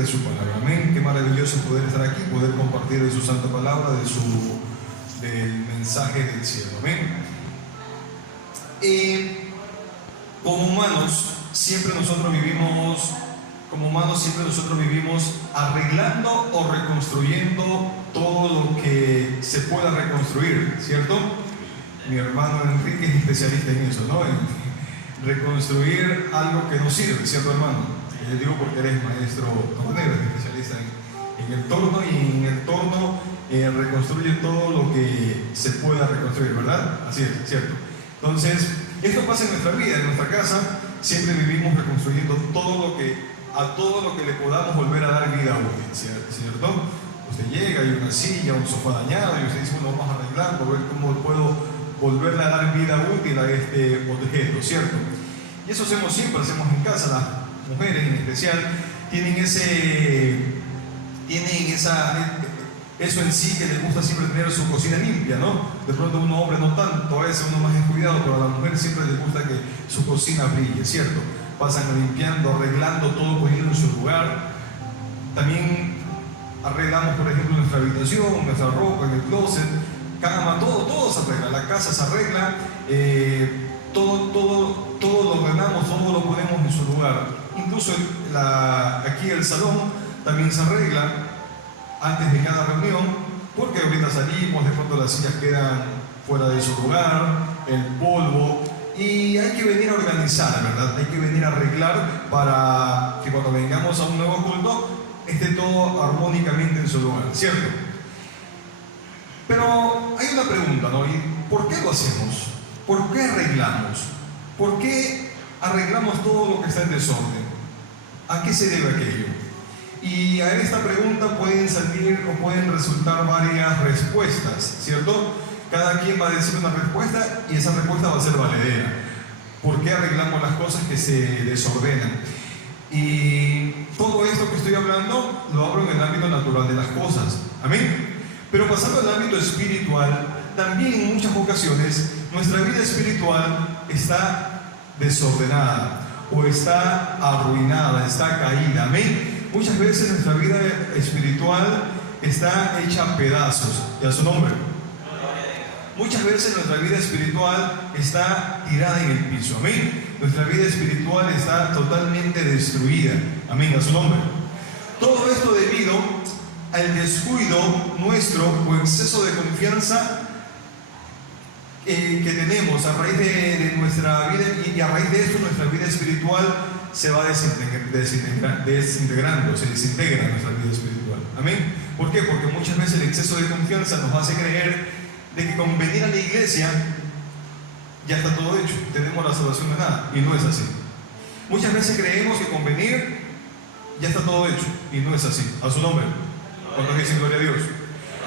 de su palabra. Amén. Qué maravilloso poder estar aquí, poder compartir de su santa palabra, del mensaje del cielo. Amén. Como humanos, siempre nosotros vivimos arreglando o reconstruyendo todo lo que se pueda reconstruir, ¿cierto? Mi hermano Enrique es especialista en eso, ¿no? En reconstruir algo que no sirve, ¿cierto, hermano? Le digo porque eres maestro tornero, es especialista en el torno, y en el torno reconstruye todo lo que se pueda reconstruir, ¿verdad? Así es, ¿cierto? Entonces, esto pasa en nuestra vida, en nuestra casa, siempre vivimos reconstruyendo a todo lo que le podamos volver a dar vida útil, ¿cierto? Usted llega, hay una silla, un sofá dañado, y usted dice, bueno, vamos a arreglar, por ver cómo puedo volverle a dar vida útil a este objeto, ¿cierto? Y eso hacemos siempre, hacemos en casa. Las mujeres en especial tienen eso en sí, que les gusta siempre tener su cocina limpia, ¿no? De pronto a un hombre no tanto, a veces uno más descuidado, pero a la mujer siempre les gusta que su cocina brille, ¿cierto? Pasan limpiando, arreglando todo, poniendo en su lugar. También arreglamos, por ejemplo, nuestra habitación, nuestra ropa, en el closet, cama, todo se arregla, la casa se arregla, todo lo ordenamos, todo lo ponemos en su lugar. Incluso aquí el salón también se arregla antes de cada reunión, porque ahorita salimos, de pronto las sillas quedan fuera de su lugar, el polvo, y hay que venir a organizar, ¿verdad? Hay que venir a arreglar para que cuando vengamos a un nuevo culto esté todo armónicamente en su lugar, ¿cierto? Pero hay una pregunta, ¿no? ¿Y por qué lo hacemos? ¿Por qué arreglamos? ¿Por qué arreglamos todo lo que está en desorden? ¿A qué se debe aquello? Y a esta pregunta pueden salir o pueden resultar varias respuestas, ¿cierto? Cada quien va a decir una respuesta y esa respuesta va a ser valedera. ¿Por qué arreglamos las cosas que se desordenan? Y todo esto que estoy hablando lo hablo en el ámbito natural de las cosas. ¿Amén? Pero pasando al ámbito espiritual, también en muchas ocasiones nuestra vida espiritual está desordenada o está arruinada, está caída. Amén. Muchas veces nuestra vida espiritual está hecha a pedazos. ¿Y a su nombre? Muchas veces nuestra vida espiritual está tirada en el piso. Amén. Nuestra vida espiritual está totalmente destruida. Amén. A su nombre. Todo esto debido al descuido nuestro o exceso de confianza que tenemos a raíz de nuestra vida, y a raíz de esto nuestra vida espiritual se va desintegrando, se desintegra nuestra vida espiritual. Amén. ¿Por qué? Porque muchas veces el exceso de confianza nos hace creer de que con venir a la iglesia ya está todo hecho, tenemos la salvación ganada, y no es así. Muchas veces creemos que con venir ya está todo hecho, y no es así. A su nombre. Cuando dicen gloria a Dios.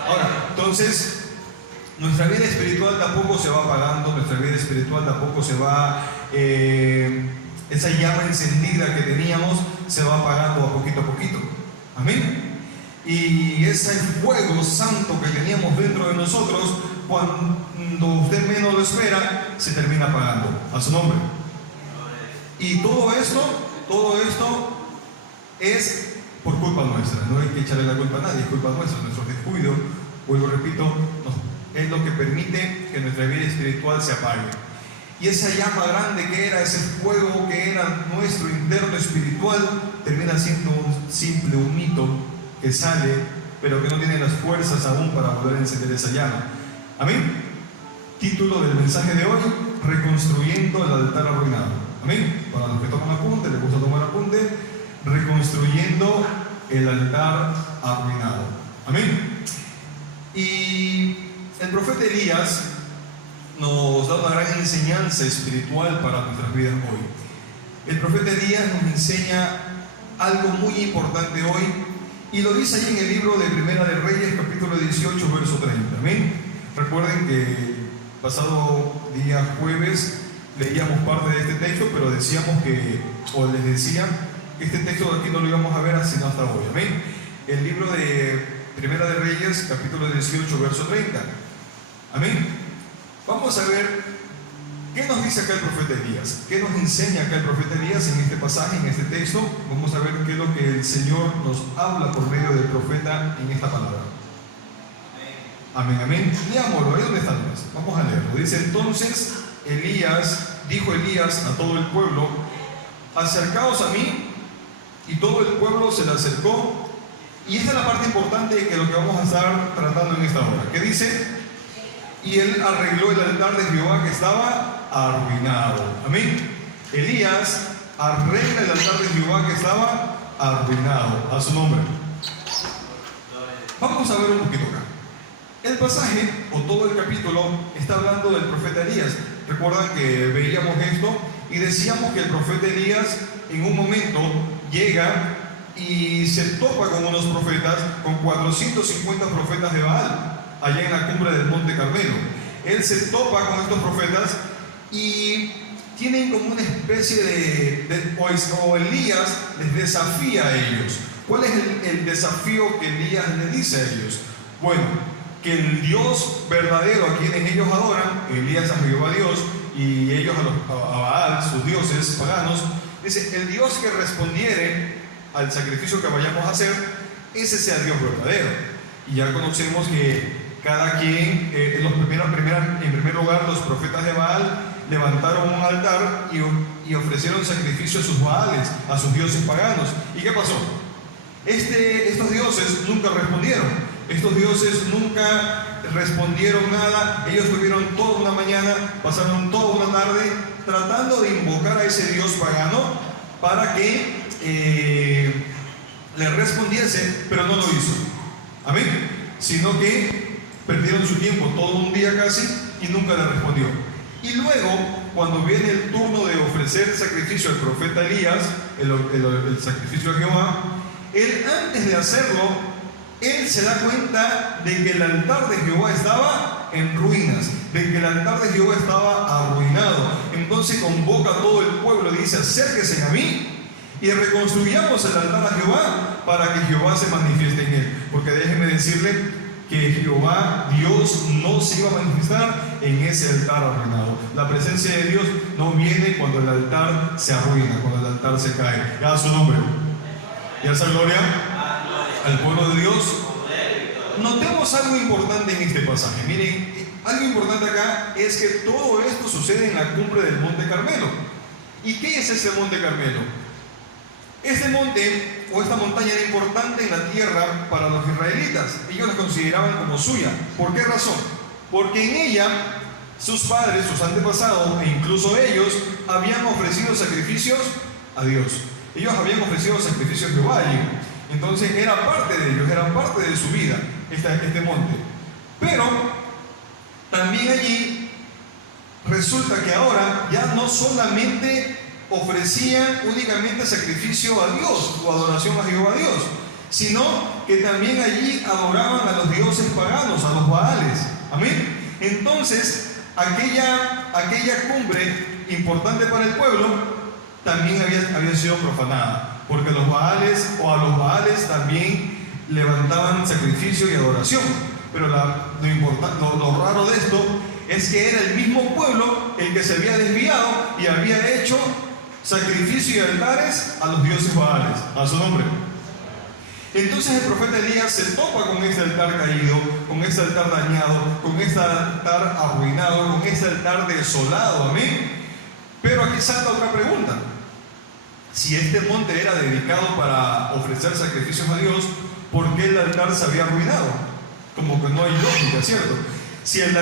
Ahora, entonces, nuestra vida espiritual tampoco se va apagando, nuestra vida espiritual tampoco se va, esa llama encendida que teníamos se va apagando a poquito. Amén. Y ese fuego santo que teníamos dentro de nosotros, cuando usted menos lo espera, se termina apagando. A su nombre. Y todo esto es por culpa nuestra. No hay que echarle la culpa a nadie, es culpa nuestra. Nuestro descuido, vuelvo repito, es lo que permite que nuestra vida espiritual se apague. Y esa llama grande que era, ese fuego que era nuestro interno espiritual, termina siendo un simple humito que sale, pero que no tiene las fuerzas aún para volver a encender esa llama. Amén. Título del mensaje de hoy: reconstruyendo el altar arruinado. Amén. Para los que toman apunte, les gusta tomar apunte, reconstruyendo el altar arruinado. Amén. Y el profeta Elías nos da una gran enseñanza espiritual para nuestras vidas hoy. El profeta Elías nos enseña algo muy importante hoy, y lo dice ahí en el libro de Primera de Reyes, capítulo 18, verso 30. Amén. Recuerden que pasado día jueves leíamos parte de este texto, pero les decía que este texto de aquí no lo íbamos a ver sino hasta hoy. Amén. El libro de Primera de Reyes, capítulo 18, verso 30. Amén. Vamos a ver ¿Qué nos dice acá el profeta Elías? ¿Qué nos enseña acá el profeta Elías en este pasaje, en este texto? Vamos a ver qué es lo que el Señor nos habla por medio del profeta en esta palabra. Amén, amén. Y amor, ¿dónde están? Vamos a leerlo. Dice entonces dijo Elías a todo el pueblo: acercaos a mí. Y todo el pueblo se le acercó. Y esta es la parte importante de lo que vamos a estar tratando en esta hora. ¿Qué dice? Y él arregló el altar de Jehová que estaba arruinado. Amén. Elías arregla el altar de Jehová que estaba arruinado. A su nombre. Vamos a ver un poquito acá. El pasaje, o todo el capítulo, está hablando del profeta Elías. Recuerdan que veíamos esto y decíamos que el profeta Elías en un momento llega y se topa con unos profetas, con 450 profetas de Baal, allá en la cumbre del Monte Carmelo. Él se topa con estos profetas y tienen como una especie o Elías les desafía a ellos. ¿Cuál es el desafío que Elías les dice a ellos? Bueno, que el Dios verdadero a quienes ellos adoran, Elías a Jehová Dios y ellos a Baal, sus dioses paganos, dice: el Dios que respondiere al sacrificio que vayamos a hacer, ese sea el Dios verdadero. Y ya conocemos que cada quien, en primer lugar, los profetas de Baal levantaron un altar y ofrecieron sacrificio a sus Baales, a sus dioses paganos. ¿Y qué pasó? Estos dioses nunca respondieron. Estos dioses nunca respondieron nada. Ellos tuvieron toda una mañana, pasaron toda una tarde tratando de invocar a ese dios pagano para que le respondiese, pero no lo hizo. Amén. Sino que perdieron su tiempo, todo un día casi, y nunca le respondió. Y luego, cuando viene el turno de ofrecer sacrificio al profeta Elías, el sacrificio a Jehová, él, antes de hacerlo, él se da cuenta de que el altar de Jehová estaba en ruinas, de que el altar de Jehová estaba arruinado. Entonces convoca a todo el pueblo y dice: acérquense a mí y reconstruyamos el altar a Jehová para que Jehová se manifieste en él. Porque déjenme decirle que Jehová, Dios, no se iba a manifestar en ese altar arruinado. La presencia de Dios no viene cuando el altar se arruina, cuando el altar se cae. Ya su nombre. Y esa gloria al pueblo de Dios. Notemos algo importante en este pasaje. Miren, algo importante acá es que todo esto sucede en la cumbre del Monte Carmelo. ¿Y qué es ese Monte Carmelo? Este monte o esta montaña era importante en la tierra para los israelitas. Ellos la consideraban como suya. ¿Por qué razón? Porque en ella sus padres, sus antepasados e incluso ellos habían ofrecido sacrificios a Dios. Ellos habían ofrecido sacrificios a Jehová allí. Entonces era parte de ellos, era parte de su vida este monte. Pero también allí resulta que ahora ya no solamente ofrecían únicamente sacrificio a Dios o adoración a Jehová Dios, sino que también allí adoraban a los dioses paganos, a los Baales. Amén. Entonces aquella cumbre importante para el pueblo también había sido profanada, porque los Baales o a los Baales también levantaban sacrificio y adoración. Pero lo raro de esto es que era el mismo pueblo el que se había desviado y había hecho sacrificio y altares a los dioses Baales, a su nombre. Entonces el profeta Elías se topa con este altar caído, con este altar dañado, con este altar arruinado, con este altar desolado. Amén. Pero aquí salta otra pregunta. Si este monte era dedicado para ofrecer sacrificios a Dios, ¿por qué el altar se había arruinado? Como que no hay lógica, ¿cierto? Si el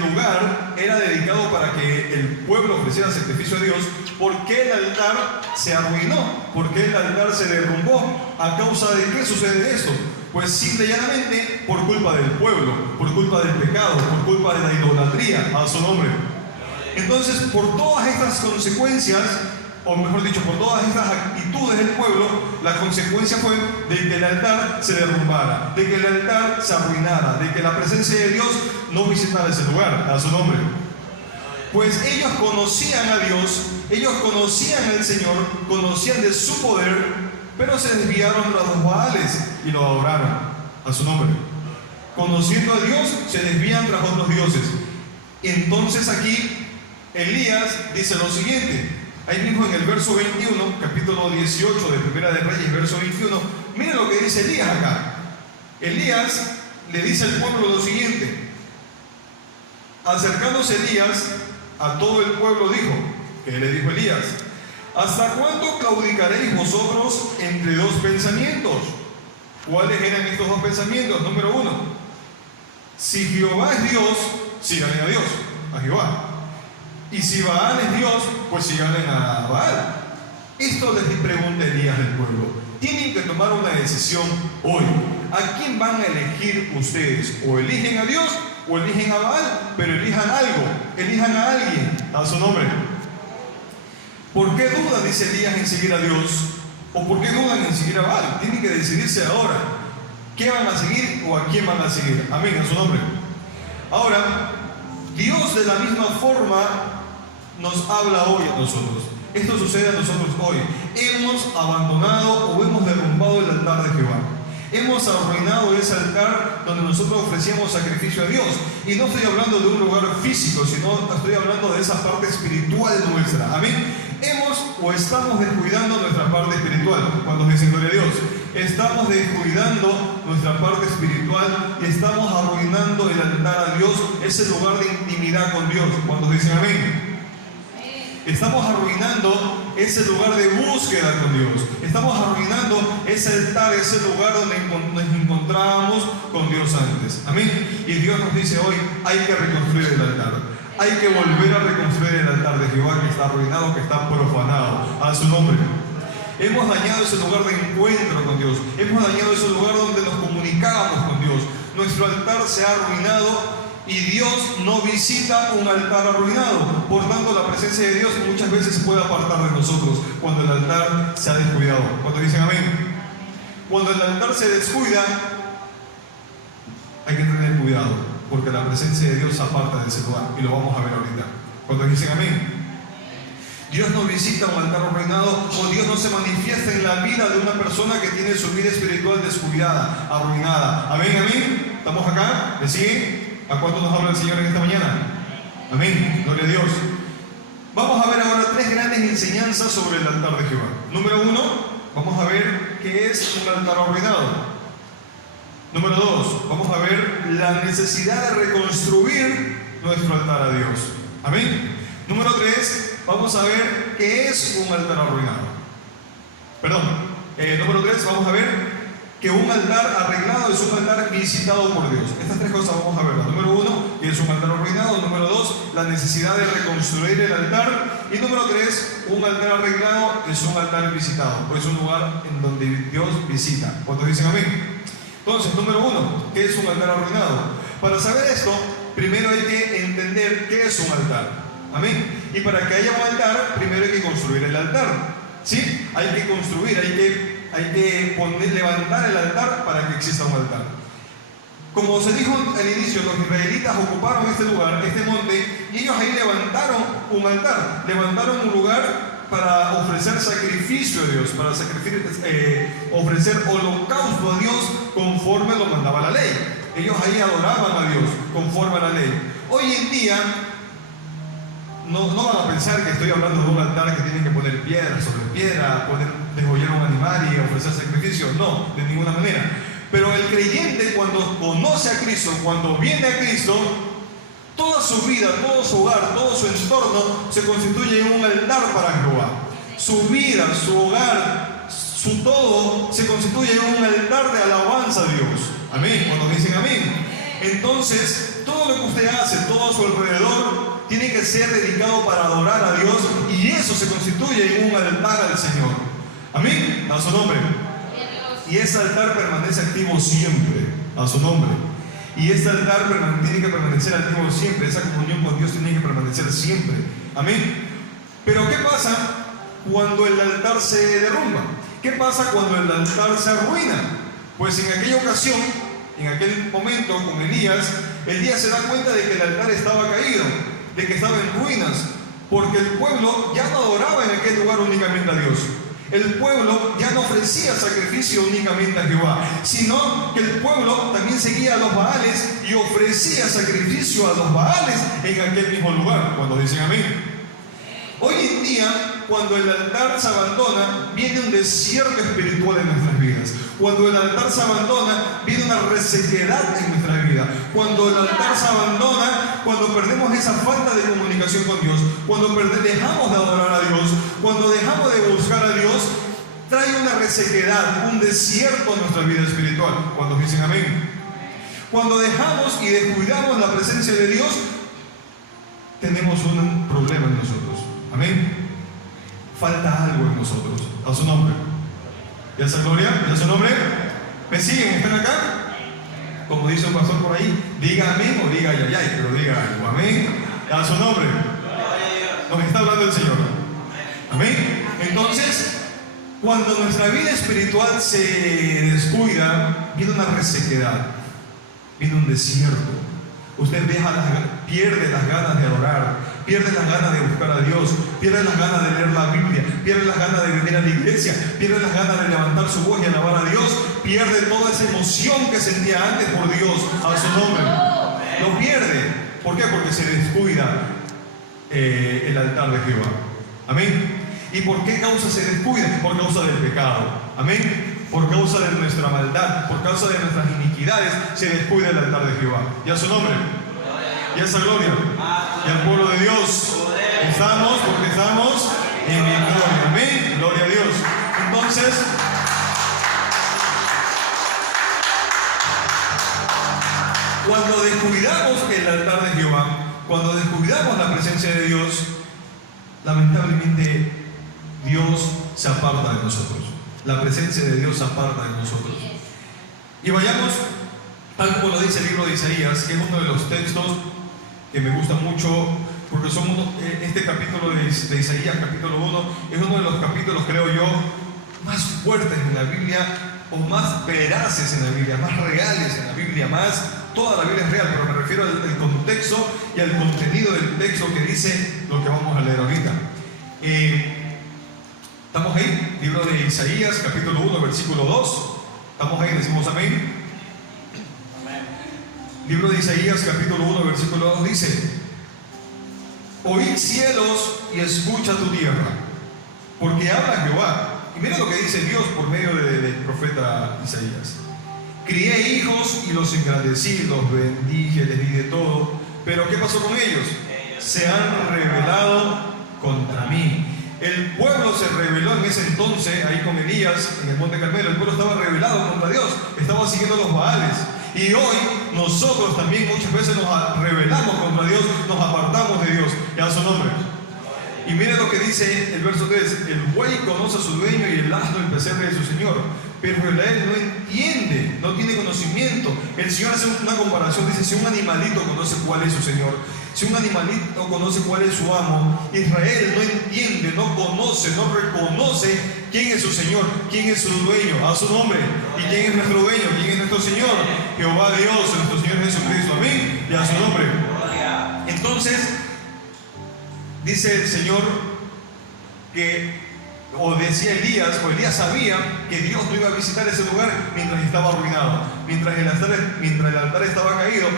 lugar era dedicado para que el pueblo ofreciera sacrificio a Dios, ¿por qué el altar se arruinó? ¿Por qué el altar se derrumbó? ¿A causa de qué sucede esto? Pues simple y llanamente por culpa del pueblo, por culpa del pecado, por culpa de la idolatría, a su nombre. Entonces, por todas estas consecuencias, o mejor dicho, por todas estas actitudes del pueblo, la consecuencia fue de que el altar se derrumbara, de que el altar se arruinara, de que la presencia de Dios no visitara ese lugar, a su nombre. Pues ellos conocían a Dios, ellos conocían al Señor, conocían de su poder, pero se desviaron tras los Baales y lo adoraron, a su nombre. Conociendo a Dios, se desvían tras otros dioses. Entonces aquí Elías dice lo siguiente, ahí mismo en el verso 21, capítulo 18 de Primera de Reyes, verso 21, miren lo que dice Elías acá. Elías le dice al pueblo lo siguiente: acercándose Elías a todo el pueblo dijo, ¿qué le dijo Elías? ¿Hasta cuándo claudicaréis vosotros entre dos pensamientos? ¿Cuáles eran estos dos pensamientos? Número uno, si Jehová es Dios, síganle a Dios, a Jehová. Y si Baal es Dios, pues síganle a Baal. Esto les pregunta Elías del pueblo. Tienen que tomar una decisión hoy. ¿A quién van a elegir ustedes? O eligen a Dios o eligen a Baal, pero elijan algo, elijan a alguien, a su nombre. ¿Por qué dudan, dice Elías, en seguir a Dios? ¿O por qué dudan en seguir a Baal? Tienen que decidirse ahora. ¿Qué van a seguir o a quién van a seguir? Amén, a su nombre. Ahora, Dios de la misma forma nos habla hoy a nosotros. Esto sucede a nosotros hoy. Hemos abandonado o hemos derrumbado el altar de Jehová. Hemos arruinado ese altar donde nosotros ofrecíamos sacrificio a Dios. Y no estoy hablando de un lugar físico, sino estoy hablando de esa parte espiritual nuestra. Amén. Hemos o estamos descuidando nuestra parte espiritual. Cuando dicen gloria a Dios, estamos descuidando nuestra parte espiritual y estamos arruinando el altar a Dios, ese lugar de intimidad con Dios. Cuando dicen amén. Estamos arruinando ese lugar de búsqueda con Dios. Estamos arruinando ese altar, ese lugar donde nos encontrábamos con Dios antes. Amén. Y Dios nos dice hoy, hay que reconstruir el altar. Hay que volver a reconstruir el altar de Jehová que está arruinado, que está profanado. A su nombre. Hemos dañado ese lugar de encuentro con Dios. Hemos dañado ese lugar donde nos comunicábamos con Dios. Nuestro altar se ha arruinado. Y Dios no visita un altar arruinado. Por tanto, la presencia de Dios muchas veces se puede apartar de nosotros cuando el altar se ha descuidado. Cuando dicen amén. Cuando el altar se descuida, hay que tener cuidado, porque la presencia de Dios se aparta de ese lugar. Y lo vamos a ver ahorita. Cuando dicen amén. Dios no visita un altar arruinado, o Dios no se manifiesta en la vida de una persona que tiene su vida espiritual descuidada, arruinada. Amén, amén. ¿Estamos acá? ¿Le siguen? ¿A cuánto nos habla el Señor en esta mañana? Amén, gloria a Dios. Vamos a ver ahora tres grandes enseñanzas sobre el altar de Jehová. Número uno, vamos a ver qué es un altar arruinado. Número dos, vamos a ver la necesidad de reconstruir nuestro altar a Dios. Amén. Número tres, vamos a ver qué es un altar arruinado. Número tres, vamos a ver que un altar arreglado es un altar visitado por Dios. Estas tres cosas vamos a verlas. Número uno, que es un altar arruinado. Número dos, la necesidad de reconstruir el altar. Y número tres, un altar arreglado es un altar visitado, o es un lugar en donde Dios visita. ¿Cuántos dicen amén? Entonces, número uno, ¿qué es un altar arruinado? Para saber esto, primero hay que entender qué es un altar. Amén. Y para que haya un altar, primero hay que construir el altar. ¿Sí? Hay que construir, hay que levantar el altar para que exista un altar. Como se dijo al inicio, los israelitas ocuparon este lugar, este monte, y ellos ahí levantaron un altar, levantaron un lugar para ofrecer sacrificio a Dios, para ofrecer holocausto a Dios conforme lo mandaba la ley. Ellos ahí adoraban a Dios conforme a la ley. Hoy en día, no van a pensar que estoy hablando de un altar que tienen que poner piedra sobre piedra, degollar un animal y ofrecer sacrificios. No, de ninguna manera. Pero el creyente, cuando conoce a Cristo, cuando viene a Cristo, toda su vida, todo su hogar, todo su entorno se constituye en un altar para Jehová. Su vida, su hogar, su todo se constituye en un altar de alabanza a Dios. Amén. Cuando dicen amén. Entonces, todo lo que usted hace, todo a su alrededor, tiene que ser dedicado para adorar a Dios, y eso se constituye en un altar al Señor. Amén. A su nombre. Y ese altar permanece activo siempre. A su nombre. Y este altar tiene que permanecer activo siempre. Esa comunión con Dios tiene que permanecer siempre. Amén. Pero ¿qué pasa cuando el altar se derrumba? ¿Qué pasa cuando el altar se arruina? Pues en aquella ocasión, en aquel momento con Elías se da cuenta de que el altar estaba caído, de que estaba en ruinas, porque el pueblo ya no adoraba en aquel lugar únicamente a Dios. El pueblo ya no ofrecía sacrificio únicamente a Jehová, sino que el pueblo también seguía a los Baales y ofrecía sacrificio a los Baales en aquel mismo lugar. Cuando dicen amén. Hoy en día, cuando el altar se abandona, viene un desierto espiritual en nuestras vidas. Cuando el altar se abandona, viene una resequedad en nuestra vida. Cuando el altar se abandona, cuando perdemos esa falta de comunicación con Dios, cuando dejamos de adorar a Dios, cuando dejamos de buscar a Dios, trae una resequedad, un desierto en nuestra vida espiritual. Cuando dicen amén. Cuando dejamos y descuidamos la presencia de Dios, tenemos un problema en nosotros. Amén. Falta algo en nosotros. A su nombre. ¿Y a esa gloria? ¿Y a su nombre? ¿Me siguen? ¿Están acá? Como dice un pastor por ahí, diga amén o diga ay, ay, ay, pero diga algo. Amén. A su nombre. Nos está hablando el Señor. Amén. Entonces, cuando nuestra vida espiritual se descuida, viene una resequedad, viene un desierto. Usted pierde las ganas de adorar, pierde las ganas de buscar a Dios, pierde las ganas de leer la Biblia, pierde las ganas de venir a la iglesia, pierde las ganas de levantar su voz y alabar a Dios, pierde toda esa emoción que sentía antes por Dios, a su nombre. Lo pierde. ¿Por qué? Porque se descuida el altar de Jehová. Amén. ¿Y por qué causa se descuida? Por causa del pecado. Amén. Por causa de nuestra maldad, por causa de nuestras iniquidades, se descuida el altar de Jehová. Y a su nombre. Y a esa gloria. Y al pueblo de Dios. Estamos porque estamos en victoria. Amén. Gloria a Dios. Entonces, cuando descuidamos el altar de Jehová, cuando descuidamos la presencia de Dios, lamentablemente Dios se aparta de nosotros. La presencia de Dios se aparta de nosotros. Y vayamos, tal como lo dice el libro de Isaías, que es uno de los textos que me gusta mucho, porque este capítulo de Isaías, capítulo 1, es uno de los capítulos, creo yo, más fuertes en la Biblia, o más veraces en la Biblia, más reales en la Biblia, toda la Biblia es real, pero me refiero al contexto y al contenido del texto que dice lo que vamos a leer ahorita. ¿Estamos ahí? Libro de Isaías, capítulo 1, versículo 2. ¿Estamos ahí? Decimos amén. Libro de Isaías, capítulo 1, versículo 2 dice: oíd cielos y escucha tu tierra, porque habla Jehová. Y mira lo que dice Dios por medio del profeta Isaías. Crié hijos y los engrandecí, los bendije, les di de todo. Pero ¿qué pasó con ellos? Se han rebelado contra mí. El pueblo se rebeló en ese entonces, ahí con Elías, en el Monte Carmelo. El pueblo estaba rebelado contra Dios, estaba siguiendo los Baales. Y hoy nosotros también muchas veces nos rebelamos contra Dios, nos apartamos de Dios. Y a su nombre. Y miren lo que dice el verso 3: el buey conoce a su dueño y el asno el pesebre de su señor. Pero Israel no entiende, no tiene conocimiento. El Señor hace una comparación, dice: si un animalito conoce cuál es su Señor, si un animalito conoce cuál es su amo, Israel no entiende, no conoce, no reconoce quién es su Señor, quién es su dueño, a su nombre. ¿Y quién es nuestro dueño? ¿Quién es nuestro Señor? Jehová Dios, nuestro Señor Jesucristo. Amén. Y a su nombre. Entonces, dice el Señor que, o decía Elías, o Elías sabía que Dios no iba a visitar ese lugar mientras estaba arruinado, mientras el altar estaba caído.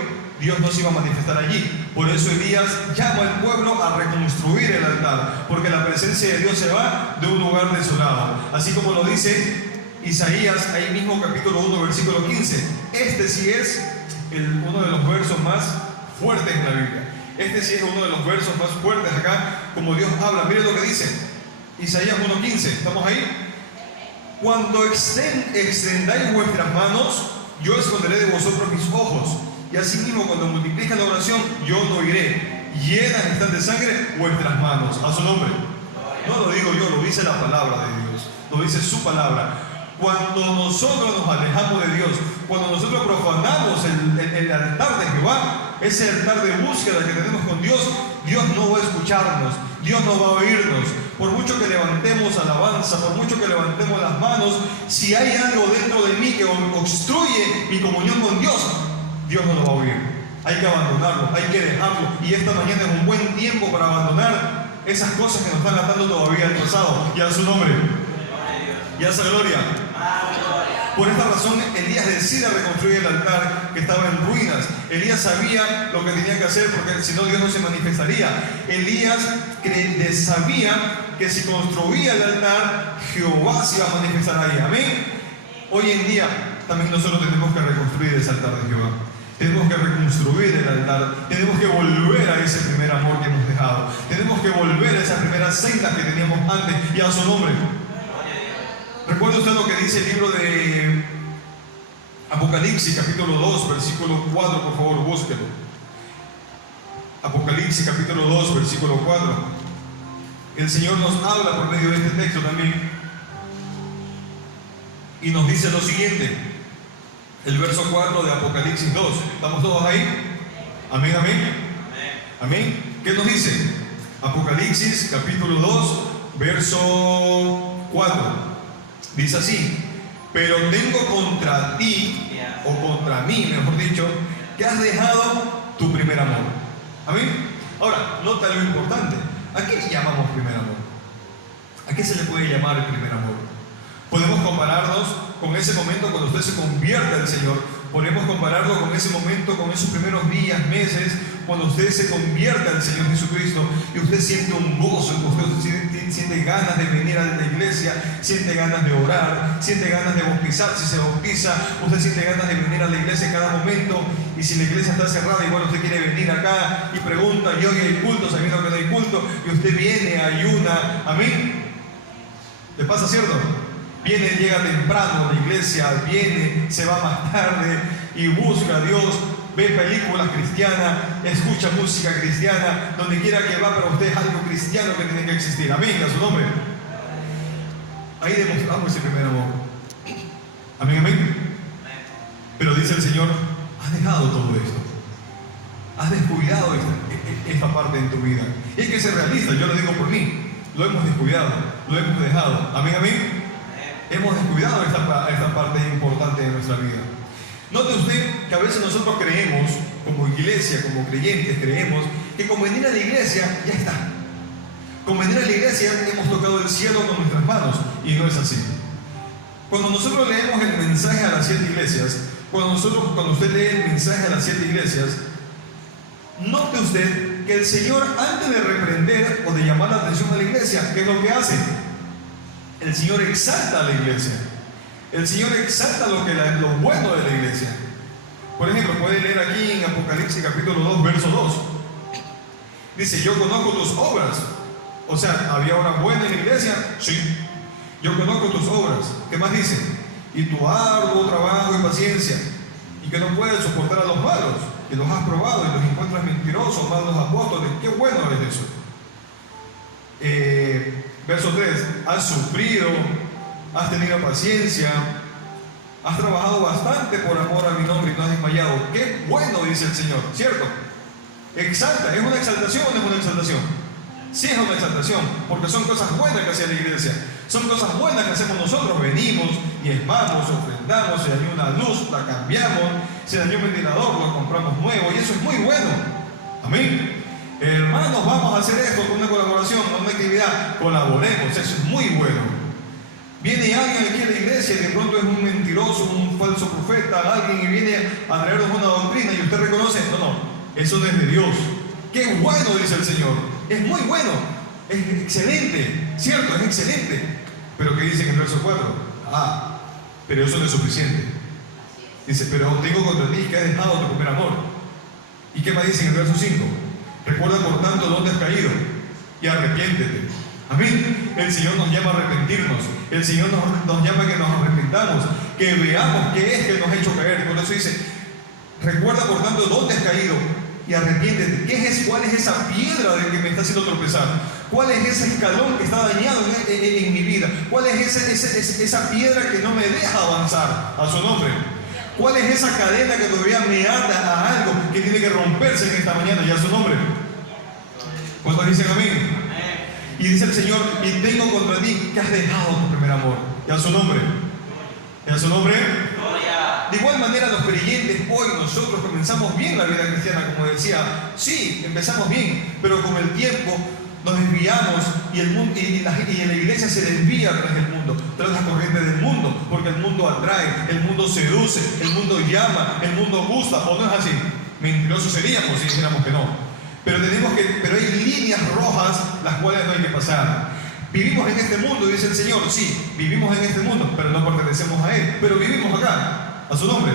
Dios no se iba a manifestar allí. Por eso Elías llama al pueblo a reconstruir el altar, porque la presencia de Dios se va de un lugar desolado. Así como lo dice Isaías, ahí mismo capítulo 1, versículo 15. Este sí es uno de los versos más fuertes en la Biblia. Este sí es uno de los versos más fuertes acá, como Dios habla. Miren lo que dice Isaías 1:15. ¿Estamos ahí? Cuando extendáis vuestras manos, yo esconderé de vosotros mis ojos. Y asimismo, cuando multiplican la oración, yo no oiré. Llenas están de sangre vuestras manos. A su nombre. No lo digo yo, lo dice la palabra de Dios. Lo dice su palabra. Cuando nosotros nos alejamos de Dios, cuando nosotros profanamos el altar de Jehová, ese altar de búsqueda que tenemos con Dios, Dios no va a escucharnos, Dios no va a oírnos. Por mucho que levantemos alabanza, por mucho que levantemos las manos, si hay algo dentro de mí que obstruye mi comunión con Dios, Dios no lo va a oír. Hay que abandonarlo, hay que dejarlo. Y esta mañana es un buen tiempo para abandonar esas cosas que nos están atando todavía al pasado. Y a su nombre. Y a esa gloria. Por esta razón, Elías decide reconstruir el altar que estaba en ruinas. Elías sabía lo que tenía que hacer porque si no Dios no se manifestaría. Elías sabía que si construía el altar, Jehová se iba a manifestar ahí. Amén. Hoy en día también nosotros tenemos que reconstruir ese altar de Jehová. Tenemos que reconstruir el altar. Tenemos que volver a ese primer amor que hemos dejado. Tenemos que volver a esas primeras sendas que teníamos antes y a su nombre. ¿Recuerda usted lo que dice el libro de Apocalipsis, capítulo 2, versículo 4? Por favor, búsquelo. Apocalipsis, capítulo 2, versículo 4. El Señor nos habla por medio de este texto también. Y nos dice lo siguiente. El verso 4 de Apocalipsis 2. ¿Estamos todos ahí? Amén, amén. Amén. ¿Qué nos dice? Apocalipsis, capítulo 2, verso 4. Dice así: pero tengo contra ti, o contra mí, mejor dicho, que has dejado tu primer amor. Amén. Ahora, nota lo importante. ¿A qué le llamamos primer amor? ¿A qué se le puede llamar el primer amor? Podemos compararnos con ese momento cuando usted se convierte al Señor. Podemos compararlo con ese momento, con esos primeros días, meses, cuando usted se convierte al Señor Jesucristo y usted siente un gozo, usted siente ganas de venir a la iglesia, siente ganas de orar, siente ganas de bautizar, si se bautiza, usted siente ganas de venir a la iglesia en cada momento, y si la iglesia está cerrada, igual usted quiere venir acá y pregunta, y hoy hay culto, sabiendo que no hay culto, y usted viene, ayuna. Amén. ¿Le pasa, cierto? Viene, llega temprano a la iglesia, viene, se va más tarde y busca a Dios, ve películas cristianas, escucha música cristiana, donde quiera que va, para usted es algo cristiano que tiene que existir. Amén, a su nombre. Ahí demostramos ese primer amor. Amén, amén. Pero dice el Señor, has dejado todo esto. Has descuidado esta parte en tu vida. Y hay que ser realista, yo lo digo por mí. Lo hemos descuidado, lo hemos dejado. Amén, amén. Hemos descuidado esta parte importante de nuestra vida. Note usted que a veces nosotros creemos, como iglesia, como creyentes, creemos que con venir a la iglesia ya está. Con venir a la iglesia hemos tocado el cielo con nuestras manos, y no es así. Cuando nosotros leemos el mensaje a las 7 iglesias, cuando usted lee el mensaje a las 7 iglesias, note usted que el Señor, antes de reprender o de llamar la atención a la iglesia, ¿qué es lo que hace? El Señor exalta a la iglesia. El Señor exalta lo bueno de la iglesia. Por ejemplo, puede leer aquí en Apocalipsis capítulo 2, verso 2. Dice, yo conozco tus obras. O sea, ¿había obras buenas en la iglesia? Sí. Yo conozco tus obras. ¿Qué más dice? Y tu arduo trabajo y paciencia. Y que no puedes soportar a los malos. Que los has probado y los encuentras mentirosos, más los apóstoles. Qué bueno es eso. Verso 3, has sufrido, has tenido paciencia, has trabajado bastante por amor a mi nombre y no has desmayado. Qué bueno, dice el Señor, ¿cierto? Exalta, ¿es una exaltación o no es una exaltación? Sí es una exaltación, porque son cosas buenas que hace la iglesia, son cosas buenas que hacemos nosotros. Venimos, diezmamos, ofrendamos, se dañó una luz, la cambiamos, se dañó un ventilador, lo compramos nuevo, y eso es muy bueno. Amén. Hermanos, vamos a hacer esto con una colaboración, con una actividad, colaboremos, eso es muy bueno. Viene alguien aquí a la iglesia y de pronto es un mentiroso, un falso profeta, alguien y viene a traernos una doctrina y usted reconoce, no, eso no es de Dios. Qué bueno, dice el Señor, es muy bueno, es excelente, cierto, es excelente. Pero ¿qué dice en el verso 4? Pero eso no es suficiente. Dice, pero tengo contra ti que has dejado tu primer amor. ¿Y qué más dice en el verso 5? Recuerda por tanto dónde has caído y arrepiéntete. Amén. El Señor nos llama a arrepentirnos. El Señor nos llama a que nos arrepentamos, que veamos qué es que nos ha hecho caer. Por eso dice, recuerda por tanto dónde has caído y arrepiéntete. ¿Cuál es esa piedra de que me está haciendo tropezar? ¿Cuál es ese escalón que está dañado en mi vida? ¿Cuál es esa piedra que no me deja avanzar a su nombre? ¿Cuál es esa cadena que todavía me ata a algo que tiene que romperse en esta mañana? Y a su nombre. ¿Cuántos dicen amén? Y dice el Señor, y tengo contra ti que has dejado tu primer amor. Y a su nombre. ¿Y a su nombre? De igual manera los creyentes hoy nosotros comenzamos bien la vida cristiana, como decía. Sí, empezamos bien, pero con el tiempo nos desviamos y en la iglesia se desvía tras el mundo, tras las corrientes del mundo, porque el mundo atrae, el mundo seduce, el mundo llama, el mundo gusta, ¿o no es así? Mentirosos seríamos si dijéramos que no. Pero hay líneas rojas las cuales no hay que pasar. Vivimos en este mundo, dice el Señor, sí, vivimos en este mundo, pero no pertenecemos a Él, pero vivimos acá, a su nombre.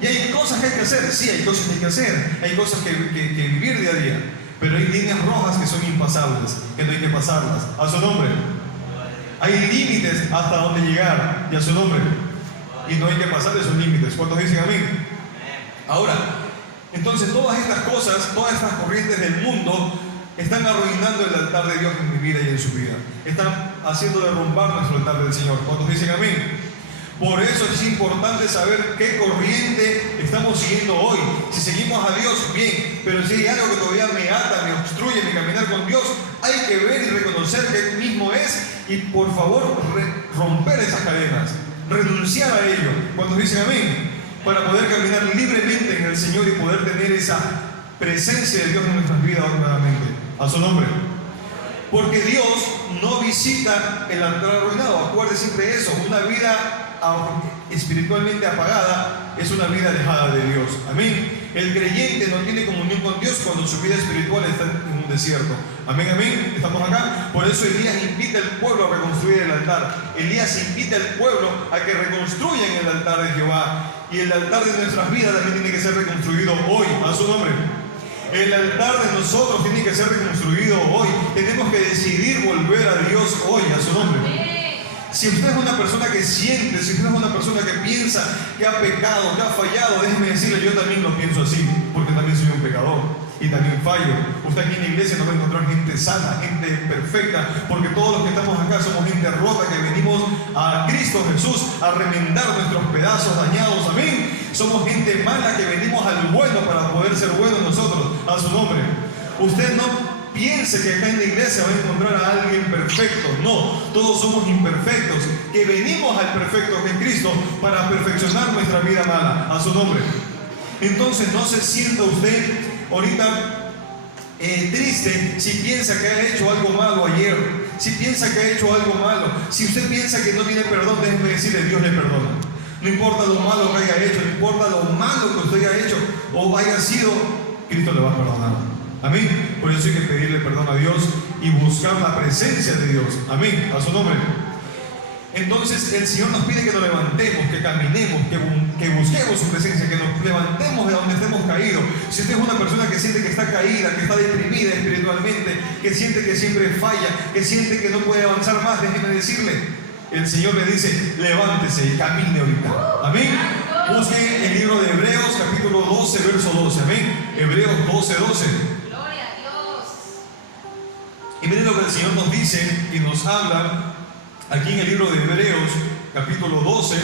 Y hay cosas que hay que hacer, sí, hay cosas que hay que hacer, hay cosas que vivir día a día. Pero hay líneas rojas que son impasables, que no hay que pasarlas, a su nombre. Hay límites hasta donde llegar, y a su nombre. Y no hay que pasar esos límites. ¿Cuántos dicen amén? Ahora, entonces todas estas cosas, todas estas corrientes del mundo están arruinando el altar de Dios en mi vida y en su vida. Están haciendo derrumbar nuestro altar del Señor. ¿Cuántos dicen amén? Por eso es importante saber qué corriente estamos siguiendo hoy. Si seguimos a Dios, bien, pero si hay algo que todavía me ata, me obstruye mi caminar con Dios, hay que ver y reconocer que Él mismo es y por favor romper esas cadenas, renunciar a ello. Cuando dicen amén, para poder caminar libremente en el Señor y poder tener esa presencia de Dios en nuestras vidas nuevamente. A su nombre. Porque Dios no visita el altar arruinado. Acuerde siempre eso. Una vida espiritualmente apagada es una vida alejada de Dios. Amén. El creyente no tiene comunión con Dios cuando su vida espiritual está en un desierto. Amén, amén. Estamos acá. Por eso Elías invita al pueblo a reconstruir el altar. Elías invita al pueblo a que reconstruyan el altar de Jehová. Y el altar de nuestras vidas también tiene que ser reconstruido hoy. A su nombre. El altar de nosotros tiene que ser reconstruido hoy. Tenemos que decidir volver a Dios hoy, a su nombre. Si usted es una persona que siente, si usted es una persona que piensa que ha pecado, que ha fallado, déjeme decirle, yo también lo pienso así, porque también soy un pecador y también fallo. Usted aquí en la iglesia no va a encontrar gente sana, gente perfecta, porque todos los que estamos acá somos gente rota que venimos a Cristo Jesús a remendar nuestros pedazos dañados. Amén. Somos gente mala que venimos al bueno para poder ser buenos nosotros, a su nombre. Usted no piense que acá en la iglesia va a encontrar a alguien perfecto. No, todos somos imperfectos, que venimos al perfecto que es Cristo para perfeccionar nuestra vida mala, a su nombre. Entonces no se sienta usted ahorita triste si piensa que ha hecho algo malo ayer, si piensa que ha hecho algo malo, si usted piensa que no tiene perdón, déjeme decirle, Dios le perdona. No importa lo malo que haya hecho, no importa lo malo que usted haya hecho o haya sido, Cristo le va a perdonar. Amén. Por eso hay que pedirle perdón a Dios y buscar la presencia de Dios. Amén. A su nombre. Entonces el Señor nos pide que nos levantemos, que caminemos, que busquemos su presencia, que nos levantemos de donde estemos caídos. Si usted es una persona que siente que está caída, que está deprimida espiritualmente, que siente que siempre falla, que siente que no puede avanzar más, déjeme decirle, el Señor le dice, levántese y camine ahorita. Amén. Busque el libro de Hebreos, capítulo 12, verso 12. Amén. Hebreos 12, 12. Y miren lo que el Señor nos dice y nos habla aquí en el libro de Hebreos, capítulo 12,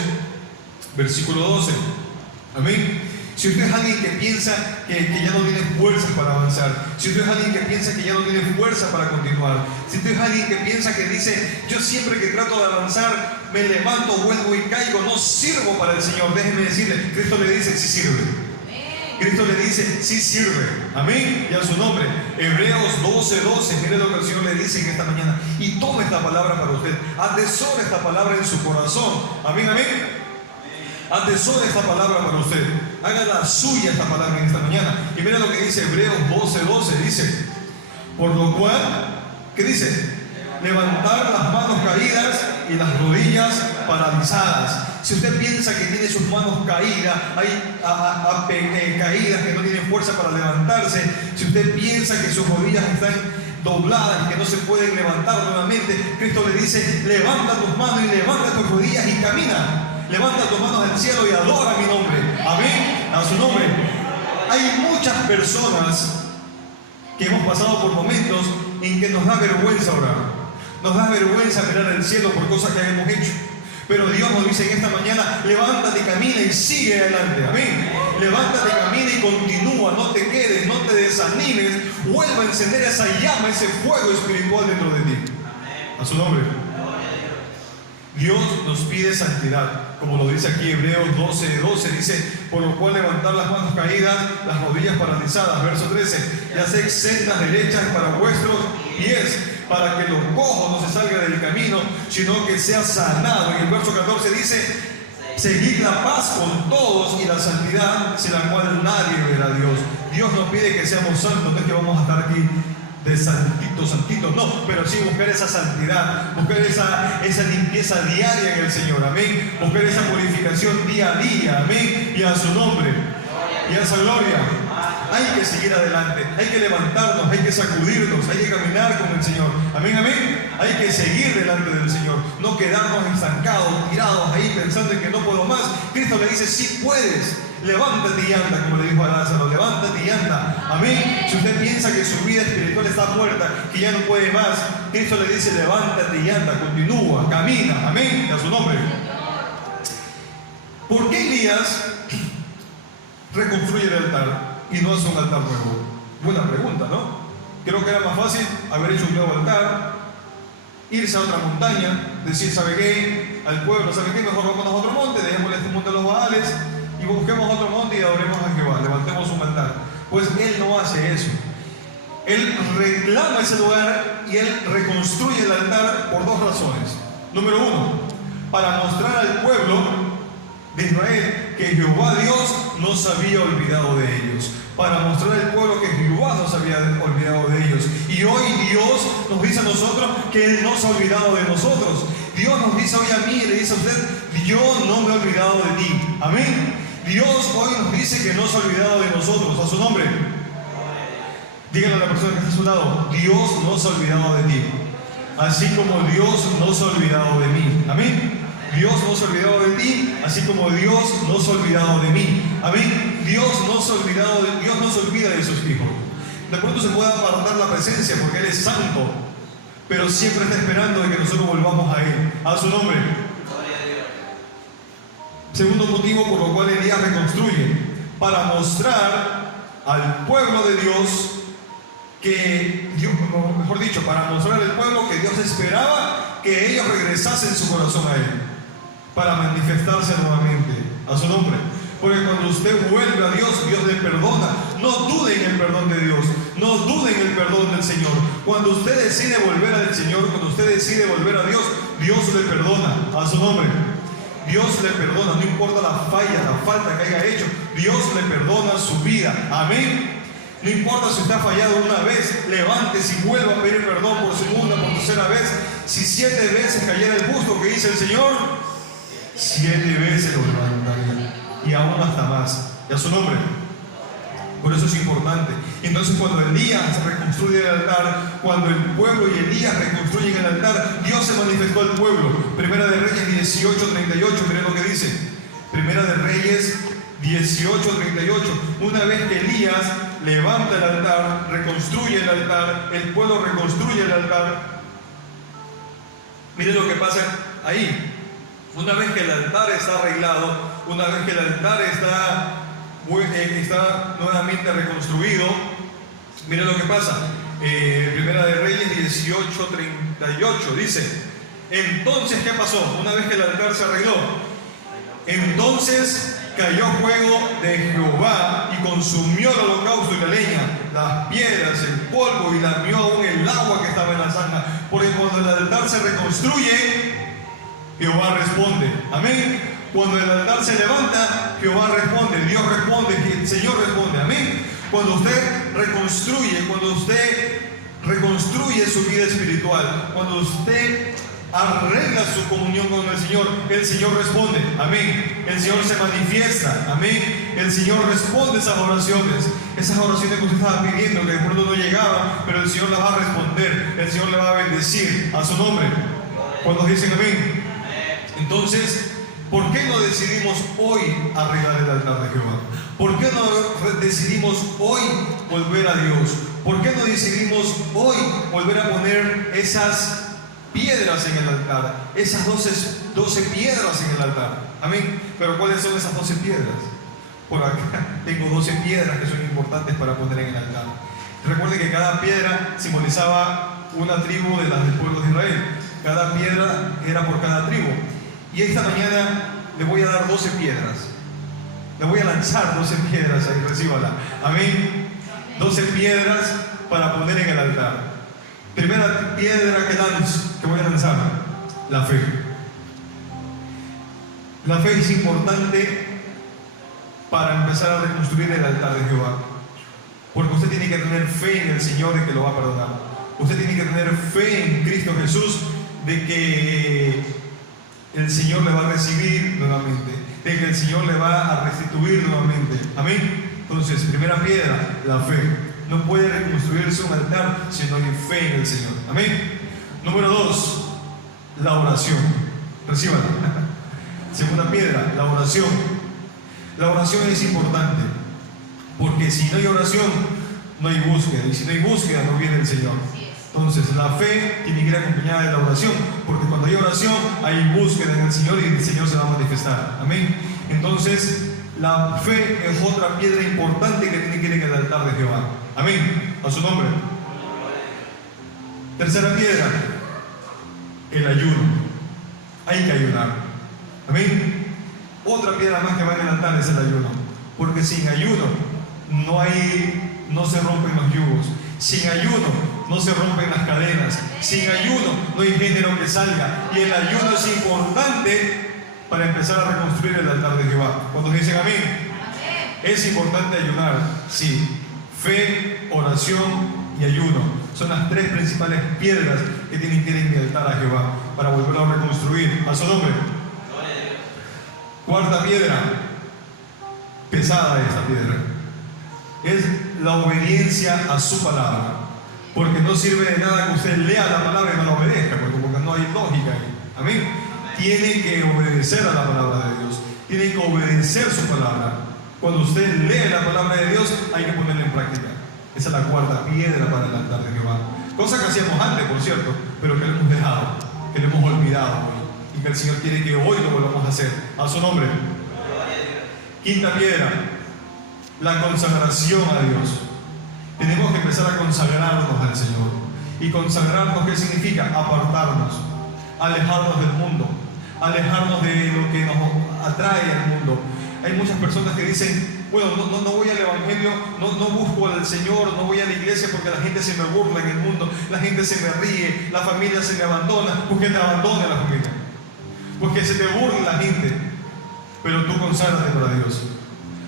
versículo 12. Amén. Si usted es alguien que piensa que ya no tiene fuerzas para avanzar, si usted es alguien que piensa que ya no tiene fuerza para continuar, si usted es alguien que piensa que dice, yo siempre que trato de avanzar, me levanto, vuelvo y caigo, no sirvo para el Señor, déjeme decirle, Cristo le dice, sí sirve. Cristo le dice, sí sirve. Amén. Y a su nombre. Hebreos 12, 12. Mire lo que el Señor le dice en esta mañana. Y tome esta palabra para usted. Atesore esta palabra en su corazón. Amén, amén. Atesore esta palabra para usted. Hágala suya esta palabra en esta mañana. Y mire lo que dice Hebreos 12, 12. Dice, por lo cual, ¿qué dice? Levantar las manos caídas y las rodillas paralizadas. Si usted piensa que tiene sus manos caídas, caídas, que no tienen fuerza para levantarse, si usted piensa que sus rodillas están dobladas, que no se pueden levantar nuevamente, Cristo le dice, levanta tus manos y levanta tus rodillas y camina. Levanta tus manos al cielo y adora mi nombre. Amén. A su nombre. Hay muchas personas que hemos pasado por momentos en que nos da vergüenza orar. Nos da vergüenza mirar al cielo por cosas que hemos hecho. Pero Dios nos dice en esta mañana, levántate, camina y sigue adelante. Amén. Levántate, camina y continúa. No te quedes, no te desanimes. Vuelva a encender esa llama, ese fuego espiritual dentro de ti. A su nombre. Dios nos pide santidad. Como lo dice aquí Hebreos 12, 12. Dice, por lo cual levantar las manos caídas, las rodillas paralizadas. Verso 13. Y haced sendas derechas para vuestros y es para que los cojos no se salga del camino, sino que sea sanado. En el verso 14 dice: seguid la paz con todos y la santidad, sin la cual nadie verá a Dios. Dios nos pide que seamos santos, no es que vamos a estar aquí de santitos, no, pero sí buscar esa santidad, buscar esa limpieza diaria en el Señor, amén, buscar esa purificación día a día, amén, y a su nombre, y a su gloria. Hay que seguir adelante, hay que levantarnos, hay que sacudirnos, hay que caminar con el Señor, amén, amén. Hay que seguir delante del Señor, no quedarnos estancados, tirados ahí pensando en que no puedo más. Cristo le dice: sí puedes, levántate y anda, como le dijo a Lázaro, levántate y anda, amén. Si usted piensa que su vida espiritual está muerta, que ya no puede más, Cristo le dice: levántate y anda, continúa, camina, amén, a su nombre. ¿Por qué Elías reconstruye el altar y no hace un altar nuevo? Buena pregunta, ¿no? Creo que era más fácil haber hecho un nuevo altar, irse a otra montaña, decir: ¿sabe qué? Al pueblo, ¿sabe qué? Mejor vamos a otro monte, dejémosle este monte a los Baales y busquemos otro monte y adoremos a Jehová, levantemos un altar. Pues él no hace eso. Él reclama ese lugar y él reconstruye el altar por dos razones. Número uno, para mostrar al pueblo de Israel que Jehová Dios no se había olvidado de ellos, para mostrar al pueblo que Jehová no se había olvidado de ellos. Y hoy Dios nos dice a nosotros que Él no se ha olvidado de nosotros. Dios nos dice hoy a mí y le dice a usted: yo no me he olvidado de ti, amén. Dios hoy nos dice que no se ha olvidado de nosotros, a su nombre. Díganle a la persona que está a su lado: Dios no se ha olvidado de ti, así como Dios no se ha olvidado de mí, amén. Dios no se ha olvidado de ti, así como Dios no se ha olvidado de mí, amén. Dios no se olvida de sus hijos. De pronto se puede apartar la presencia porque Él es santo, pero siempre está esperando de que nosotros volvamos a Él, a su nombre. Segundo motivo por lo cual Elías reconstruye: para mostrar al pueblo de Dios que Dios, mejor dicho, para mostrar al pueblo que Dios esperaba que ellos regresasen su corazón a Él, para manifestarse nuevamente, a su nombre. Porque cuando usted vuelve a Dios, Dios le perdona. No duden en el perdón de Dios, no duden en el perdón del Señor. Cuando usted decide volver al Señor, cuando usted decide volver a Dios, Dios le perdona, a su nombre. Dios le perdona, no importa la falla, la falta que haya hecho, Dios le perdona su vida, amén. No importa si usted ha fallado una vez, levántese y vuelva a pedir perdón por segunda, por tercera vez. Si 7 veces cayera el justo, que dice el Señor, 7 veces lo levantaría, y aún hasta más, y a su nombre. Por eso es importante. Entonces, cuando Elías reconstruye el altar, cuando el pueblo y Elías reconstruyen el altar, Dios se manifestó al pueblo. Primera de Reyes 18:38, miren lo que dice. Primera de Reyes 18:38. Una vez que Elías levanta el altar, reconstruye el altar, el pueblo reconstruye el altar. Miren lo que pasa ahí. Una vez que el altar está arreglado, una vez que el altar está nuevamente reconstruido, miren lo que pasa. Primera de Reyes 18:38 dice: entonces, ¿qué pasó? Una vez que el altar se arregló, entonces cayó fuego de Jehová y consumió el holocausto y la leña, las piedras, el polvo, y lamió aún el agua que estaba en la zanja. Porque cuando el altar se reconstruye, Jehová responde, amén. Cuando el altar se levanta, Jehová responde, Dios responde, el Señor responde, amén. Cuando usted reconstruye su vida espiritual, cuando usted arregla su comunión con el Señor responde, amén. El Señor se manifiesta, amén. El Señor responde esas oraciones que usted estaba pidiendo, que de pronto no llegaban, pero el Señor las va a responder, el Señor le va a bendecir, a su nombre. Cuando dicen amén. Entonces, ¿por qué no decidimos hoy arreglar el altar de Jehová? ¿Por qué no decidimos hoy volver a Dios? ¿Por qué no decidimos hoy volver a poner esas piedras en el altar? Esas 12 piedras en el altar. Amén. Pero ¿cuáles son esas 12 piedras? Por acá tengo 12 piedras que son importantes para poner en el altar. Recuerden que cada piedra simbolizaba una tribu del pueblo de Israel. Cada piedra era por cada tribu. Y esta mañana le voy a dar 12 piedras. Le voy a lanzar 12 piedras ahí, recíbala. Amén. 12 piedras para poner en el altar. Primera piedra que voy a lanzar, la fe. La fe es importante para empezar a reconstruir el altar de Jehová. Porque usted tiene que tener fe en el Señor de que lo va a perdonar. Usted tiene que tener fe en Cristo Jesús de que el Señor le va a recibir nuevamente, de que el Señor le va a restituir nuevamente. Amén. Entonces, primera piedra, la fe. No puede reconstruirse un altar si no hay fe en el Señor. Amén. Número 2, la oración. Recíbala. Segunda piedra, la oración. La oración es importante, porque si no hay oración, no hay búsqueda, y si no hay búsqueda, no viene el Señor. Entonces, la fe tiene que ir acompañada de la oración, porque cuando hay oración, hay búsqueda en el Señor y el Señor se va a manifestar. Amén. Entonces, la fe es otra piedra importante que tiene que ir en el altar de Jehová. Amén. A su nombre. Tercera piedra, el ayuno. Hay que ayunar. Amén. Otra piedra más que va en el altar es el ayuno, porque sin ayuno no se rompen los yugos. Sin ayuno no se rompen las cadenas. Sin ayuno no hay género que salga. Y el ayuno es importante para empezar a reconstruir el altar de Jehová. Cuando dicen amén, amén. Es importante ayunar, sí. Fe, oración y ayuno son las tres principales piedras que tienen que ir en el altar a Jehová para volverlo a reconstruir. A su nombre. Cuarta piedra, pesada esta piedra, es la obediencia a su palabra. Porque no sirve de nada que usted lea la palabra y no la obedezca, porque no hay lógica ahí. Amén. Tiene que obedecer a la palabra de Dios. Tiene que obedecer su palabra. Cuando usted lee la palabra de Dios, hay que ponerla en práctica. Esa es la cuarta piedra para el altar de Jehová. Cosa que hacíamos antes, por cierto, pero que lo hemos dejado, que lo hemos olvidado hoy. Y que el Señor quiere que hoy lo volvamos a hacer. A su nombre. Quinta piedra, la consagración a Dios. Tenemos que empezar a consagrarnos al Señor. Y consagrarnos, ¿qué significa? Apartarnos, alejarnos del mundo, alejarnos de lo que nos atrae al mundo. Hay muchas personas que dicen, bueno, no voy al Evangelio, no busco al Señor, no voy a la iglesia porque la gente se me burla en el mundo, la gente se me ríe, la familia se me abandona. Pues que te abandone la familia, pues que se te burle la gente, pero tú conságrate para Dios.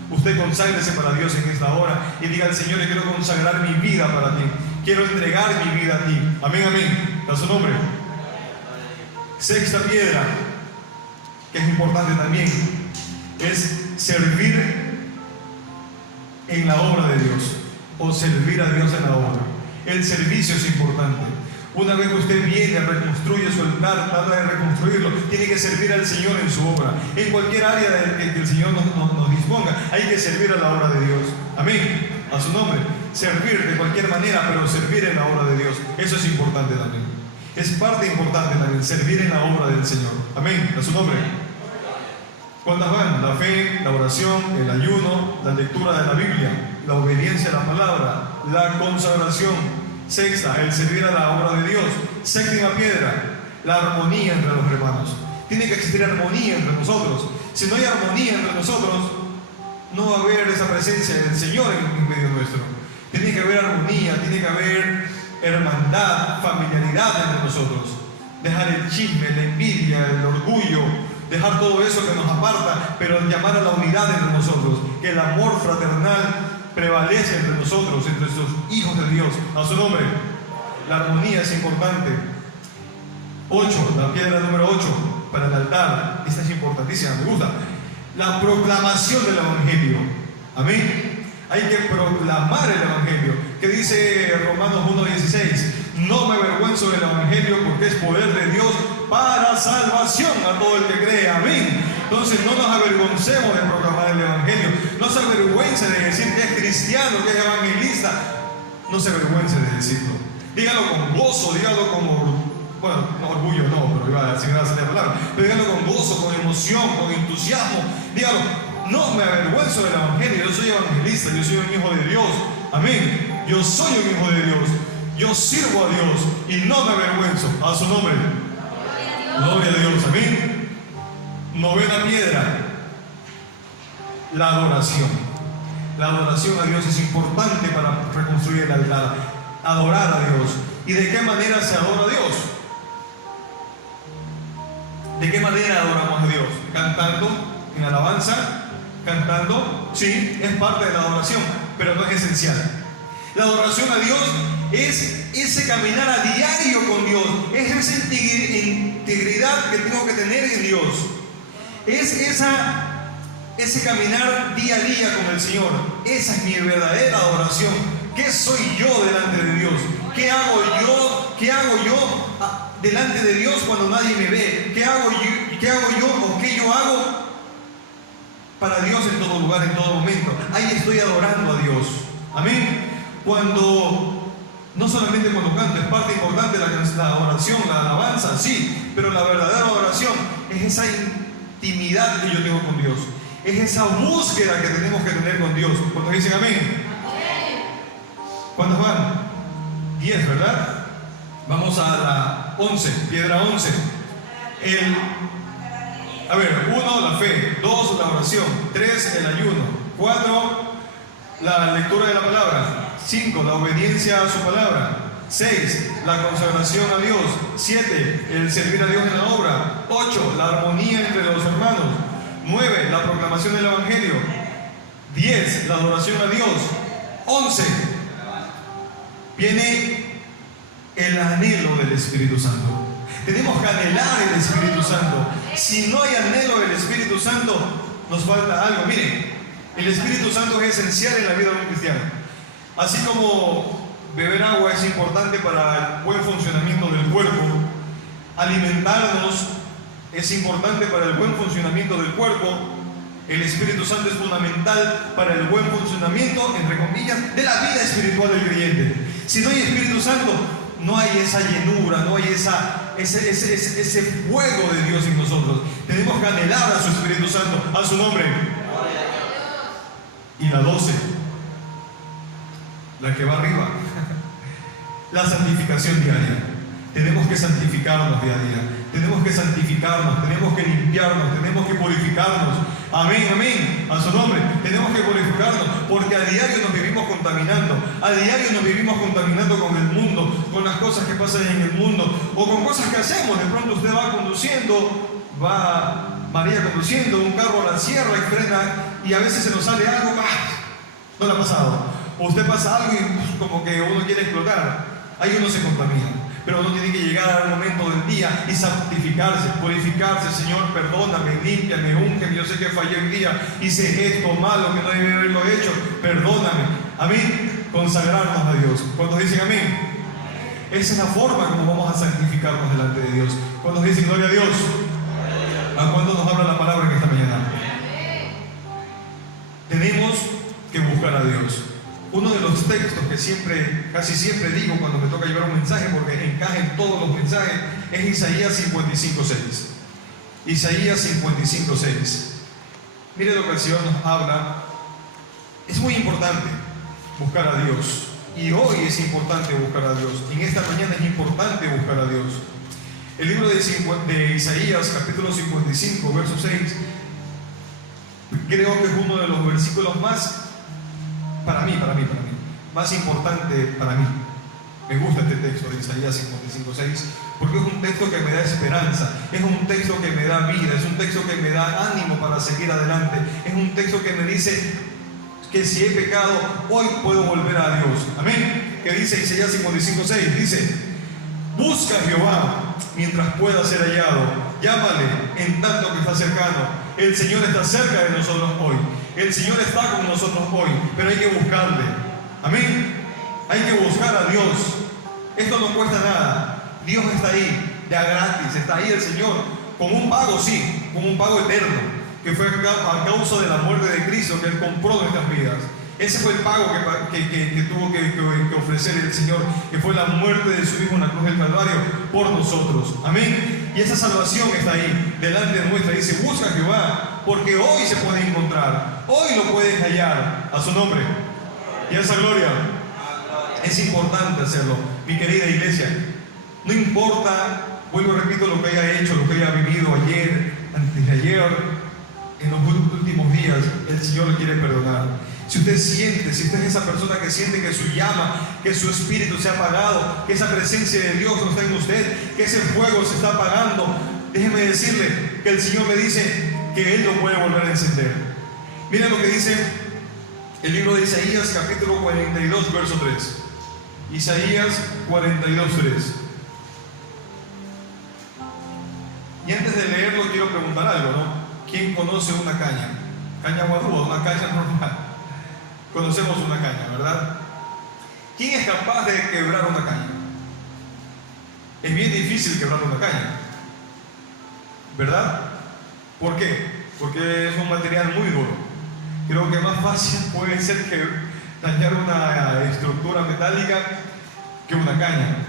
Usted conságrese para Dios en esta hora y diga al Señor, yo quiero consagrar mi vida para ti, quiero entregar mi vida a ti. Amén, amén. A su nombre. Sexta piedra, que es importante también, es servir en la obra de Dios, o servir a Dios en la obra. El servicio es importante. Una vez que usted viene, reconstruye su altar, trata de reconstruirlo, tiene que servir al Señor en su obra. En cualquier área que el Señor nos disponga, hay que servir a la obra de Dios. Amén. A su nombre. Servir de cualquier manera, pero servir en la obra de Dios. Eso es importante también. Es parte importante también, servir en la obra del Señor. Amén. A su nombre. ¿Cuántas van? La fe, la oración, el ayuno, la lectura de la Biblia, la obediencia a la palabra, la consagración. Sexta, el servir a la obra de Dios. Séptima piedra, la armonía entre los hermanos. Tiene que existir armonía entre nosotros. Si no hay armonía entre nosotros, no va a haber esa presencia del Señor en medio nuestro. Tiene que haber armonía, tiene que haber hermandad, familiaridad entre nosotros. Dejar el chisme, la envidia, el orgullo, dejar todo eso que nos aparta, pero llamar a la unidad entre nosotros, que el amor fraternal prevalece entre nosotros, entre estos hijos de Dios. A su nombre. La armonía es importante. 8, la piedra número 8 para el altar. Esta es importantísima, me gusta. La proclamación del Evangelio. Amén. Hay que proclamar el Evangelio. ¿Qué dice Romanos 1:16? No me avergüenzo del Evangelio porque es poder de Dios para salvación a todo el que cree. Amén. Entonces no nos avergoncemos de proclamar el Evangelio. No se avergüence de decir que es cristiano, que es evangelista. No se avergüence de decirlo. Dígalo con gozo, dígalo con bueno, no, orgullo no, pero iba a decir gracias a la palabra. Pero dígalo con gozo, con emoción, con entusiasmo. Dígalo, no me avergüenzo del Evangelio. Yo soy evangelista, yo soy un hijo de Dios. Amén. Yo soy un hijo de Dios. Yo sirvo a Dios y no me avergüenzo. A su nombre. Gloria a Dios. Amén. Novena piedra, la adoración. La adoración a Dios es importante para reconstruir el altar. Adorar a Dios. ¿Y de qué manera se adora a Dios? ¿De qué manera adoramos a Dios? Cantando en alabanza, cantando, sí, es parte de la adoración, pero no es esencial. La adoración a Dios es ese caminar a diario con Dios, es esa integridad que tengo que tener en Dios, es ese caminar día a día con el Señor. Esa es mi verdadera adoración. ¿Qué soy yo delante de Dios? ¿Qué hago yo delante de Dios cuando nadie me ve? ¿Qué hago yo o qué yo hago para Dios en todo lugar, en todo momento? Ahí estoy adorando a Dios. Amén. No solamente cuando canto, es parte importante de la adoración, la alabanza, sí, pero la verdadera adoración es esa intimidad que yo tengo con Dios. Es esa búsqueda que tenemos que tener con Dios. Cuando dicen amén. ¿Cuántos van? 10, ¿verdad? Vamos a la 11, piedra 11. 1, la fe. 2, la oración. 3, el ayuno. 4, la lectura de la palabra. 5, la obediencia a su palabra. 6, la consagración a Dios. 7, el servir a Dios en la obra. 8, la armonía entre los hermanos. 9, la proclamación del Evangelio. 10, la adoración a Dios. 11, viene el anhelo del Espíritu Santo. Tenemos que anhelar el Espíritu Santo. Si no hay anhelo del Espíritu Santo, nos falta algo. Miren, el Espíritu Santo es esencial en la vida de un cristiano. Así como beber agua es importante para el buen funcionamiento del cuerpo, alimentarnos es importante para el buen funcionamiento del cuerpo, el Espíritu Santo es fundamental para el buen funcionamiento, entre comillas, de la vida espiritual del creyente. Si no hay Espíritu Santo, no hay esa llenura, no hay ese fuego de Dios en nosotros. Tenemos que anhelar a su Espíritu Santo, a su nombre. Y la 12, la que va arriba, la santificación diaria. Tenemos que santificarnos día a día. Tenemos que santificarnos, tenemos que limpiarnos, tenemos que purificarnos. Amén, amén, a su nombre. Tenemos que purificarnos porque a diario nos vivimos contaminando. A diario nos vivimos contaminando con el mundo, con las cosas que pasan en el mundo o con cosas que hacemos. De pronto usted va conduciendo, va María conduciendo, un carro la cierra y frena y a veces se nos sale algo, no le ha pasado. O usted pasa algo y como que uno quiere explotar. Ahí uno se contamina. Pero uno tiene que llegar al momento del día y santificarse, purificarse. Señor, perdóname, límpiame, úngeme. Yo sé que fallé el día, hice esto malo que no debí haberlo hecho. Perdóname. Amén. Consagrarnos a Dios. Cuando dicen amén, esa es la forma como vamos a santificarnos delante de Dios. Cuando dicen gloria a Dios, ¿a cuándo nos habla la palabra en esta mañana? Tenemos que buscar a Dios. Uno de los textos que casi siempre digo cuando me toca llevar un mensaje, porque encaja en todos los mensajes, es Isaías 55:6. Isaías 55:6. Mire lo que el Señor nos habla. Es muy importante buscar a Dios. Y hoy es importante buscar a Dios. En esta mañana es importante buscar a Dios. El libro de Isaías, capítulo 55, verso 6, creo que es uno de los versículos más más importante para mí. Me gusta este texto de Isaías 55:6 porque es un texto que me da esperanza, es un texto que me da vida, es un texto que me da ánimo para seguir adelante, es un texto que me dice que si he pecado, hoy puedo volver a Dios. Amén. Que dice Isaías 55:6, dice: busca a Jehová mientras pueda ser hallado, llámale en tanto que está cercano. El Señor está cerca de nosotros hoy. El Señor está con nosotros hoy, pero hay que buscarle. Amén. Hay que buscar a Dios. Esto no cuesta nada. Dios está ahí, ya gratis. Está ahí el Señor, con un pago, sí, con un pago eterno, que fue a causa de la muerte de Cristo, que Él compró nuestras vidas. Ese fue el pago que tuvo que ofrecer el Señor, que fue la muerte de su Hijo en la cruz del Calvario por nosotros. Amén. Y esa salvación está ahí, delante de nuestra. Dice: busca a Jehová, porque hoy se puede encontrar, hoy lo puedes hallar. A su nombre y a esa gloria. Es importante hacerlo, mi querida iglesia. No importa, vuelvo y repito, lo que haya hecho, lo que haya vivido ayer, antes de ayer, en los últimos días, el Señor lo quiere perdonar. Si usted siente, si usted es esa persona que siente que su llama, que su espíritu se ha apagado, que esa presencia de Dios no está en usted, que ese fuego se está apagando, déjeme decirle que el Señor le dice que Él lo puede volver a encender. Miren lo que dice el libro de Isaías, capítulo 42, verso 3. Isaías 42, 3. Y antes de leerlo quiero preguntar algo, ¿no? ¿Quién conoce una caña? Caña guadúa, una caña normal. Conocemos una caña, ¿verdad? ¿Quién es capaz de quebrar una caña? Es bien difícil quebrar una caña, ¿verdad? ¿Por qué? Porque es un material muy duro. Creo que más fácil puede ser que dañar una estructura metálica que una caña.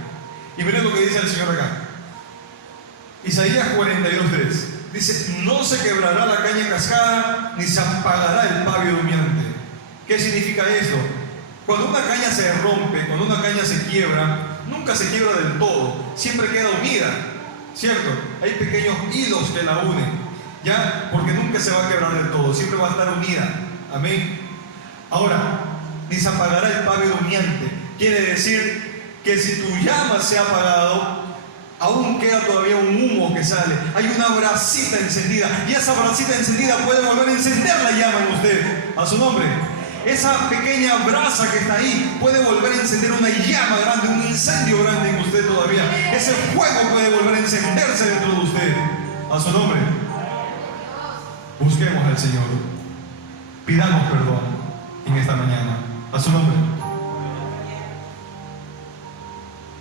Y miren lo que dice el Señor acá. Isaías 42:3 dice: no se quebrará la caña cascada, ni se apagará el pavio humeante. ¿Qué significa esto? Cuando una caña se rompe, cuando una caña se quiebra, nunca se quiebra del todo, siempre queda unida, ¿cierto? Hay pequeños hilos que la unen, ¿ya? Porque nunca se va a quebrar del todo, siempre va a estar unida. Amén. Ahora, ni se apagará el pavio humeante. Quiere decir que si tu llama se ha apagado, aún queda todavía un humo que sale. Hay una brasita encendida, y esa brasita encendida puede volver a encender la llama en usted. A su nombre. Esa pequeña brasa que está ahí puede volver a encender una llama grande, un incendio grande en usted todavía. Ese fuego puede volver a encenderse dentro de usted. A su nombre. Busquemos al Señor. Pidamos perdón en esta mañana. A su nombre.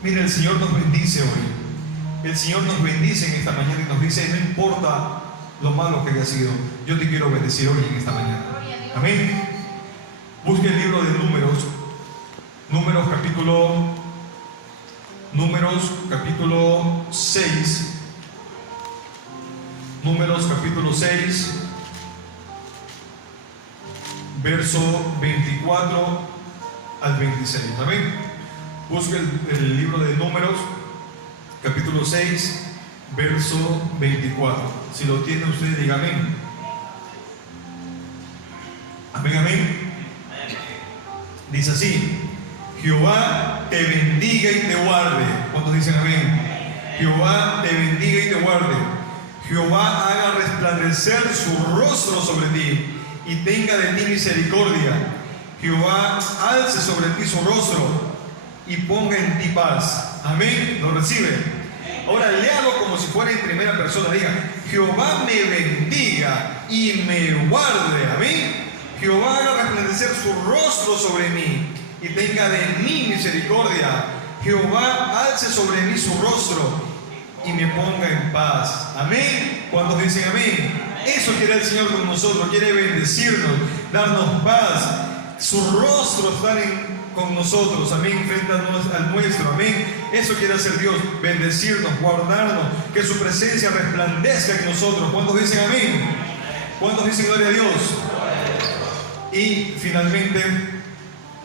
Mire, el Señor nos bendice hoy. El Señor nos bendice en esta mañana y nos dice: no importa lo malo que haya sido, yo te quiero bendecir hoy en esta mañana. Amén. Busque el libro de Números capítulo 6. Números capítulo 6, verso 24 al 26. Amén. Busque el libro de Números capítulo 6, verso 24. Si lo tiene usted, diga amén. Amén, amén. Dice así: Jehová te bendiga y te guarde. ¿Cuántos dicen amén? Jehová te bendiga y te guarde. Jehová haga resplandecer su rostro sobre ti y tenga de ti misericordia. Jehová alce sobre ti su rostro y ponga en ti paz. Amén. ¿Lo recibe? Ahora léalo como si fuera en primera persona. Diga: Jehová me bendiga y me guarde. Amén. Jehová haga resplandecer su rostro sobre mí y tenga de mí misericordia. Jehová alce sobre mí su rostro y me ponga en paz. Amén. ¿Cuántos dicen amén? Eso quiere el Señor con nosotros. Quiere bendecirnos, darnos paz. Su rostro está con nosotros. Amén. Frente al nuestro. Amén. Eso quiere hacer Dios. Bendecirnos, guardarnos. Que su presencia resplandezca en nosotros. ¿Cuántos dicen amén? ¿Cuántos dicen gloria a Dios? Y finalmente,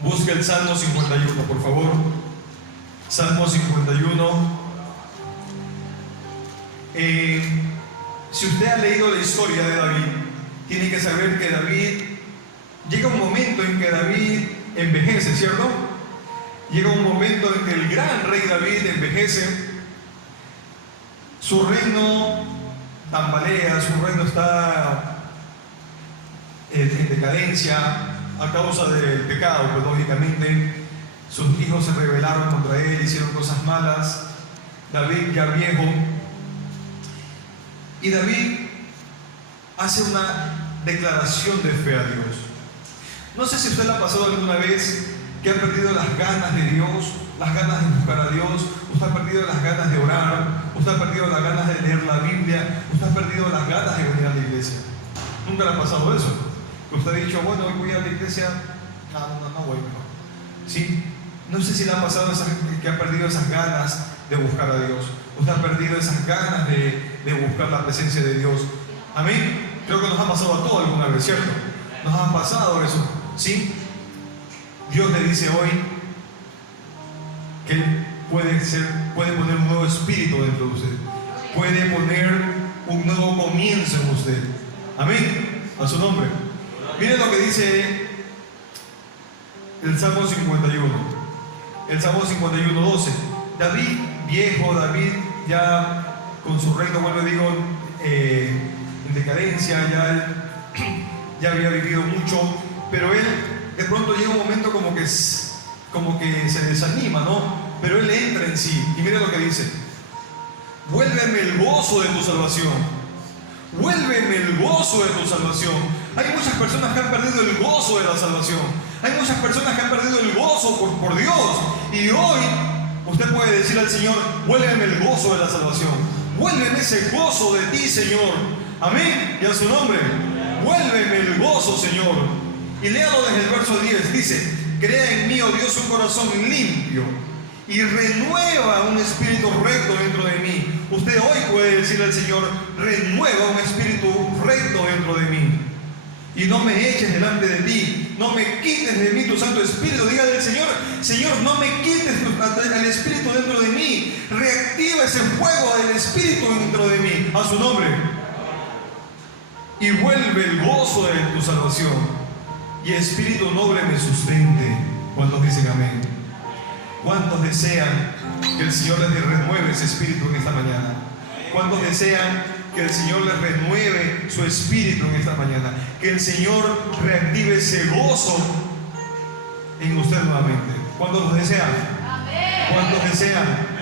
busque el Salmo 51, por favor. Salmo 51. Si usted ha leído la historia de David, tiene que saber que David, llega un momento en que David envejece, ¿cierto? Llega un momento en que el gran rey David envejece. Su reino tambalea, su reino está en decadencia a causa del pecado, pues lógicamente sus hijos se rebelaron contra él, hicieron cosas malas. David ya viejo, y David hace una declaración de fe a Dios. No sé si usted le ha pasado alguna vez que ha perdido las ganas de Dios, las ganas de buscar a Dios. Usted ha perdido las ganas de orar, usted ha perdido las ganas de leer la Biblia, usted ha perdido las ganas de venir a la iglesia. ¿Nunca le ha pasado eso? Usted ha dicho: bueno, hoy voy a la iglesia, no voy mejor. ¿Sí? No sé si le ha pasado que ha perdido esas ganas de buscar a Dios. Usted ha perdido esas ganas de buscar la presencia de Dios. Amén. Creo que nos ha pasado a todos alguna vez, ¿cierto? Nos ha pasado eso. ¿Sí? Dios le dice hoy que Él puede poner un nuevo espíritu dentro de usted. Puede poner un nuevo comienzo en usted. Amén. A su nombre. Miren lo que dice El Salmo 51. El Salmo 51, 12. David, viejo, David ya con su reino, bueno, digo, en decadencia, ya había vivido mucho, pero él de pronto llega un momento como que se desanima, ¿no? Pero él entra en sí y mira lo que dice: vuélveme el gozo de tu salvación, vuélveme el gozo de tu salvación. Hay muchas personas que han perdido el gozo de la salvación, hay muchas personas que han perdido el gozo por Dios, y hoy usted puede decir al Señor: vuélveme el gozo de la salvación, vuélveme ese gozo de ti, Señor. Amén, y a su nombre. Vuélveme el gozo, Señor. Y léalo desde el verso 10, dice: crea en mí, oh Dios, un corazón limpio y renueva un espíritu recto dentro de mí. Usted hoy puede decirle al Señor: renueva un espíritu recto dentro de mí. Y no me eches delante de ti, no me quites de mí tu Santo Espíritu. Dígale al Señor: Señor, no me quites el Espíritu dentro de mí. Reactiva ese fuego del Espíritu dentro de mí. A su nombre. Y vuelve el gozo de tu salvación, y espíritu noble me sustente. ¿Cuántos dicen amén? ¿Cuántos desean que el Señor les renueve ese espíritu en esta mañana? ¿Cuántos desean que el Señor les renueve su espíritu en esta mañana? Que el Señor reactive ese gozo en usted nuevamente. ¿Cuántos lo desean? ¿Cuántos desean?